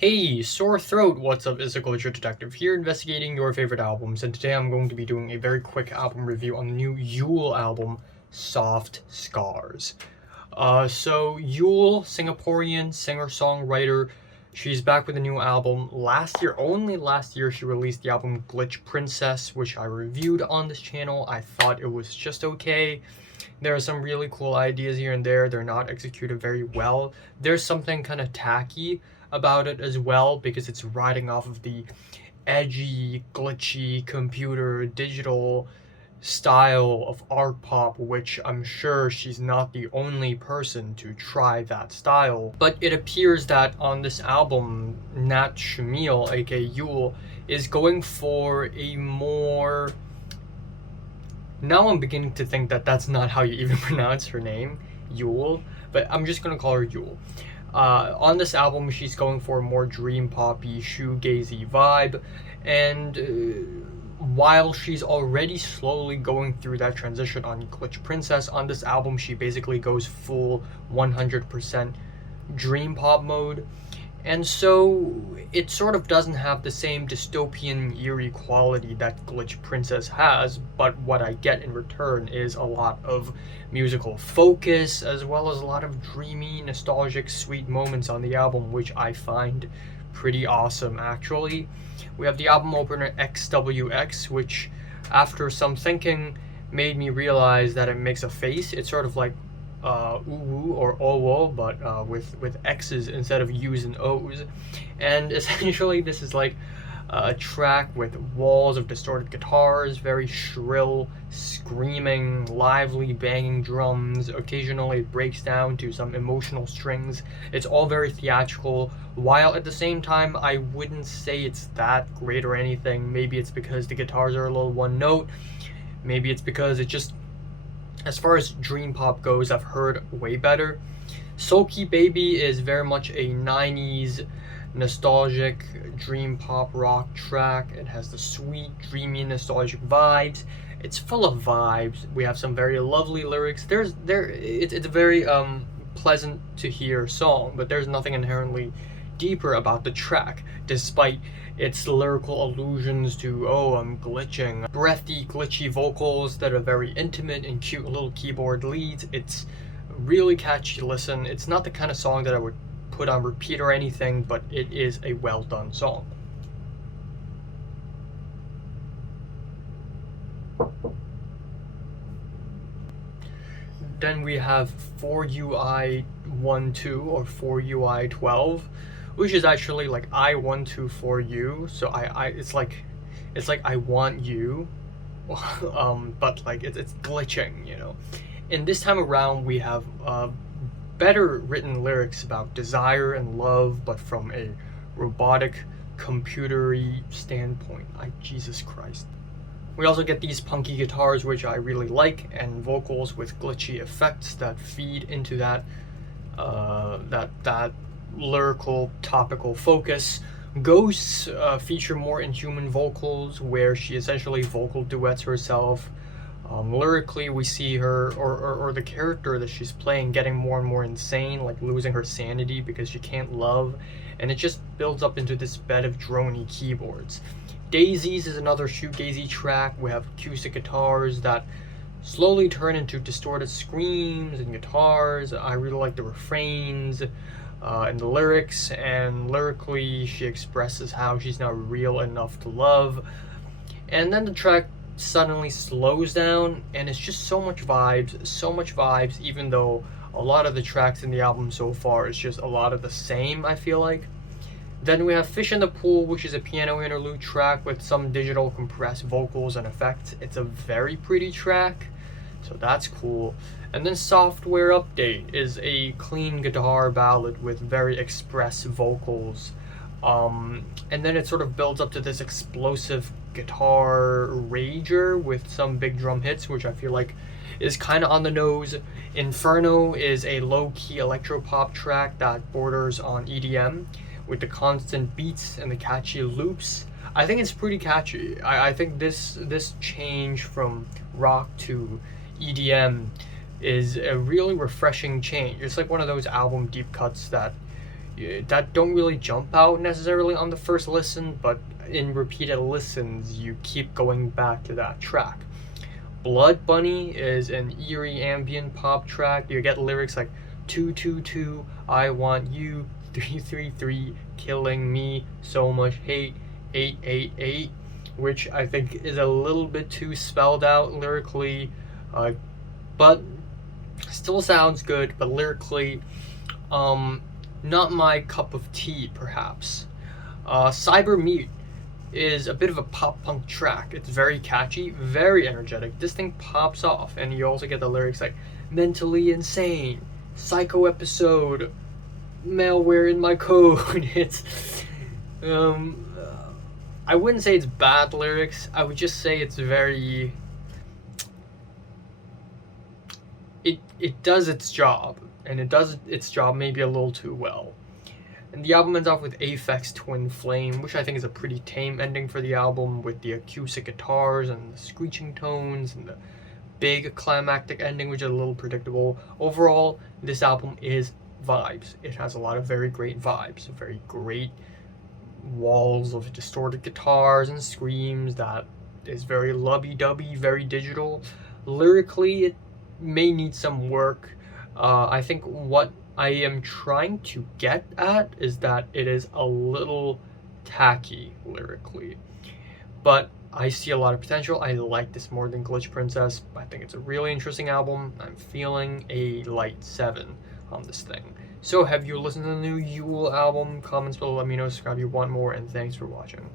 Hey, sore throat, what's up? It's a Culture Detective here investigating your favorite albums, and today I'm going to be doing a very quick album review on the new yeule album, Soft Scars. So yeule, Singaporean singer-songwriter, she's back with a new album. Only last year, she released the album Glitch Princess, which I reviewed on this channel. I thought it was just okay. There are some really cool ideas here and there. They're not executed very well. There's something kind of tacky about it as well because it's riding off of the edgy, glitchy, computer, digital style of art pop, which I'm sure she's not the only person to try that style. But it appears that on this album, Nat Shamil, aka yeule, is going for a more... Now I'm beginning to think that that's not how you even pronounce her name, yeule, but I'm just gonna call her yeule. On this album, she's going for a more dream poppy, shoegazy vibe, and while she's already slowly going through that transition on Glitch Princess, on this album she basically goes full 100% dream pop mode. And so it sort of doesn't have the same dystopian, eerie quality that Glitch Princess has, but what I get in return is a lot of musical focus, as well as a lot of dreamy, nostalgic, sweet moments on the album, which I find pretty awesome, actually. We have the album opener XWX, which, after some thinking, made me realize that it makes a face. It's sort of like uwu or owo, but with X's instead of U's and O's. And essentially this is like a track with walls of distorted guitars, very shrill, screaming, lively, banging drums. Occasionally it breaks down to some emotional strings. It's all very theatrical, while at the same time I wouldn't say it's that great or anything. Maybe it's because the guitars are a little one note. Maybe it's because it just, as far as dream pop goes, I've heard way better. Sulky Baby is very much a 90s nostalgic dream pop rock track. It has the sweet, dreamy, nostalgic vibes. It's full of vibes. We have some very lovely lyrics. It's a very pleasant to hear song, but there's nothing inherently deeper about the track, despite its lyrical allusions to, oh, I'm glitching. Breathy, glitchy vocals that are very intimate and cute little keyboard leads. It's really catchy listen. It's not the kind of song that I would put on repeat or anything, but it is a well done song. Then we have 4UI12 or 4UI12, which is actually like I12 for you. So it's like I want you, but like it's glitching, you know. And this time around we have better written lyrics about desire and love, but from a robotic, computery standpoint. Jesus Christ. We also get these punky guitars, which I really like, and vocals with glitchy effects that feed into that that lyrical, topical focus. Ghosts feature more inhuman vocals, where she essentially vocal duets herself. Lyrically, we see her, or the character that she's playing, getting more and more insane, like losing her sanity because she can't love, and it just builds up into this bed of droney keyboards. Daisies is another shoegazy track. We have acoustic guitars that slowly turn into distorted screams and guitars. I really like the refrains and the lyrics, and lyrically she expresses how she's not real enough to love. And then the track suddenly slows down, and it's just so much vibes, even though a lot of the tracks in the album so far is just a lot of the same, I feel like. Then we have Fish in the Pool, which is a piano interlude track with some digital compressed vocals and effects. It's a very pretty track, so that's cool. And then Software Update is a clean guitar ballad with very expressive vocals. And then it sort of builds up to this explosive guitar rager with some big drum hits, which I feel like is kind of on the nose. Inferno is a low-key electropop track that borders on EDM, with the constant beats and the catchy loops. I think it's pretty catchy. I think this change from rock to EDM is a really refreshing change. It's like one of those album deep cuts that that don't really jump out necessarily on the first listen, but in repeated listens, you keep going back to that track. Blood Bunny is an eerie ambient pop track. You get lyrics like 222, I want you, 333, killing me, so much hate, 888, which I think is a little bit too spelled out lyrically, but still sounds good, but lyrically, not my cup of tea, perhaps. Cyber Mute is a bit of a pop punk track. It's very catchy, very energetic. This thing pops off, and you also get the lyrics like mentally insane, psycho episode, malware in my code. It's I wouldn't say it's bad lyrics. I would just say it's very it does its job, and it does its job maybe a little too well. And the album ends off with Aphex Twin Flame, which I think is a pretty tame ending for the album, with the acoustic guitars and the screeching tones and the big climactic ending, which is a little predictable. Overall, this album is vibes. It has a lot of very great vibes, very great walls of distorted guitars and screams that is very lovey-dovey, very digital. Lyrically, it may need some work. I think what I am trying to get at is that it is a little tacky lyrically, but I see a lot of potential. I like this more than Glitch Princess. I think it's a really interesting album. I'm feeling a light 7 on this thing. So have you listened to the new yeule album? Comments below, let me know, subscribe if you want more, and thanks for watching.